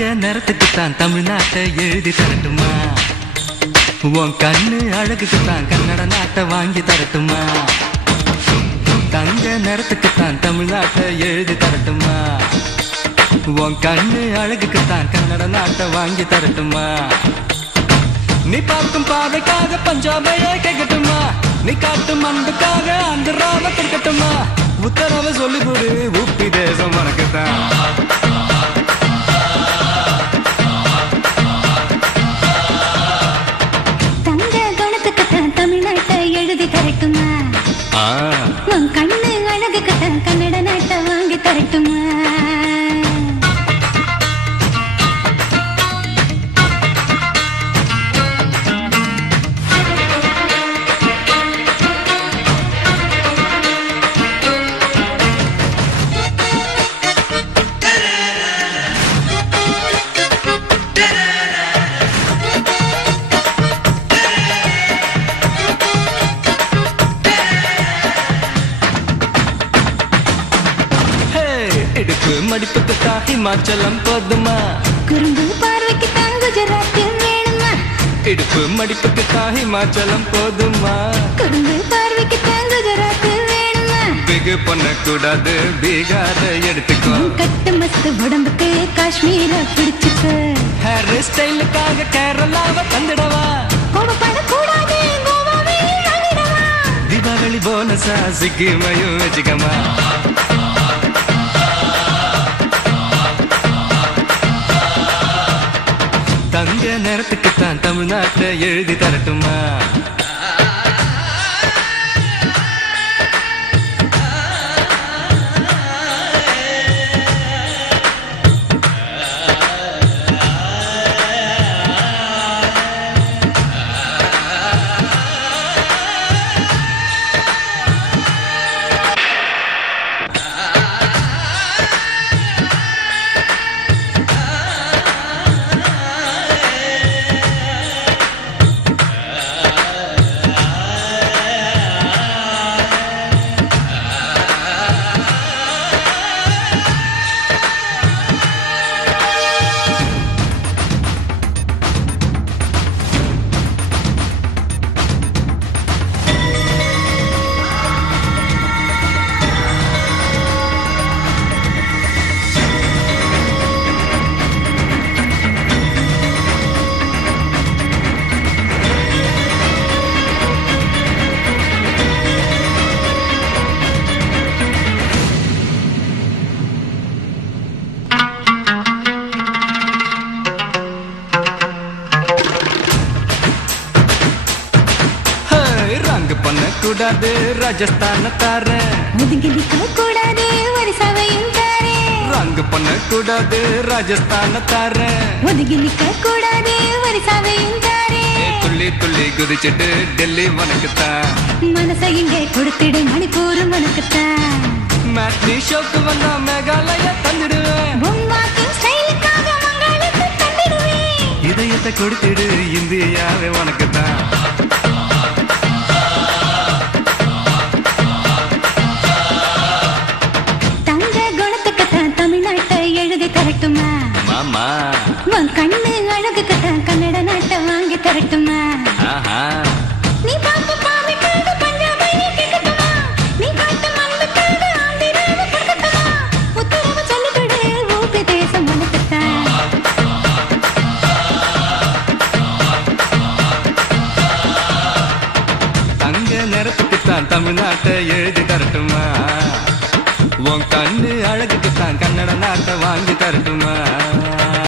தங்க நிறத்துக்குத்தான் தமிழ்நாட்டை எழுதி தரட்டுமா? உன் கண்ணு அழகுக்குத்தான் கன்னட நாட்டை வாங்கி தரட்டுமா? தங்க நிறத்துக்குத்தான் தமிழ்நாட்டை எழுதி தரட்டுமா? உன் கண்ணு அழகுக்குத்தான் கன்னட நாட்டை வாங்கி தரட்டுமா? நீ பார்க்கும் பார்வைக்காக பஞ்சாபையே கேட்கட்டுமா? நீ காட்டும் அன்புக்காக ஆந்திராவை கொடுக்கட்டுமா? உத்தரவை சொல்லிவிடு, உப்பி தேசம் உனக்குத்தான். தங்க குணத்துக்குத்தான் தமிழ்நாட்டை எழுதி தரட்டுமா? உன் கண்ணு அழகுக்குத்தான் கன்னட நாட்டை வாங்கி தரட்டுமா? இடுப்பு மடிப்புக்குத்தான் ஹிமாச்சலம் போதுமா? குறும்பு பார்வைக்குத்தான் குஜராத் வேணுமா? இடுப்பு மடிப்புக்குத்தான் ஹிமாச்சலம் போதுமா? குறும்பு பார்வைக்குத்தான் குஜராத் வேணுமா? பிகு பண்ணக்கூடாது, பீகார எடுத்துக்கோ. கட்டு மஸ்து உடம்புக்கு காஷ்மீர பிடிச்சுக்க. ஹேர் ஸ்டைலுக்காக கேரளாவை தந்துடவா? கோவப்படக்கூடாது, கோவாவே வாங்கிடவா? தீபாவளி போனஸா சிக்கிமையும் வச்சுக்கமா? தங்க நேரத்துக்குத்தான் தமிழ்நாட்டை எழுதி தரட்டுமா? பண்ணக்கூடாது, ராஜஸ்தான தாரேன். ஒதுங்கி நிற்க கூடாது, ஒரிசாவையும் தாரேன். ரங்கு பண்ணக்கூடாது, ராஜஸ்தான தாரேன். ஒதுங்கி நிற்க கூடாது, ஒரிசாவையும் தாரேன். துள்ளி துள்ளி குதிச்சுட்டு டெல்லி உனக்குத்தான். மனசை இங்கே கொடுத்துடு, மணிப்பூர் உனக்குத்தான். மேட்னி ஷோக்கு வந்தா மேகாலயா தந்துடுவேன். பொம்மாக்கின் ஸ்டைலுக்காக மங்களுக்கு தந்துடுவேன். இதயத்தை கொடுத்துடு, இந்தியாவே உனக்குத்தான். தரட்டுமா? மாமா உன் கண்ணு அழகுக்குத்தான் கன்னட நாட்டை வாங்கி தரட்டுமா? நீ பார்த்து பாவைக்காக பஞ்சாபையை கேட்கட்டுமா? நீ காட்டும் அன்புக்காக ஆந்திராவை கொடுக்கட்டுமா? உத்தரவு சொல்லிவிடு, ஊபி தேசம் உனக்குத்தான். தங்க நிறத்துக்குத்தான் தமிழ்நாட்டை எழுதி தரட்டுமா? உன் கண்ணு அழகுக்குத்தான் கன்னட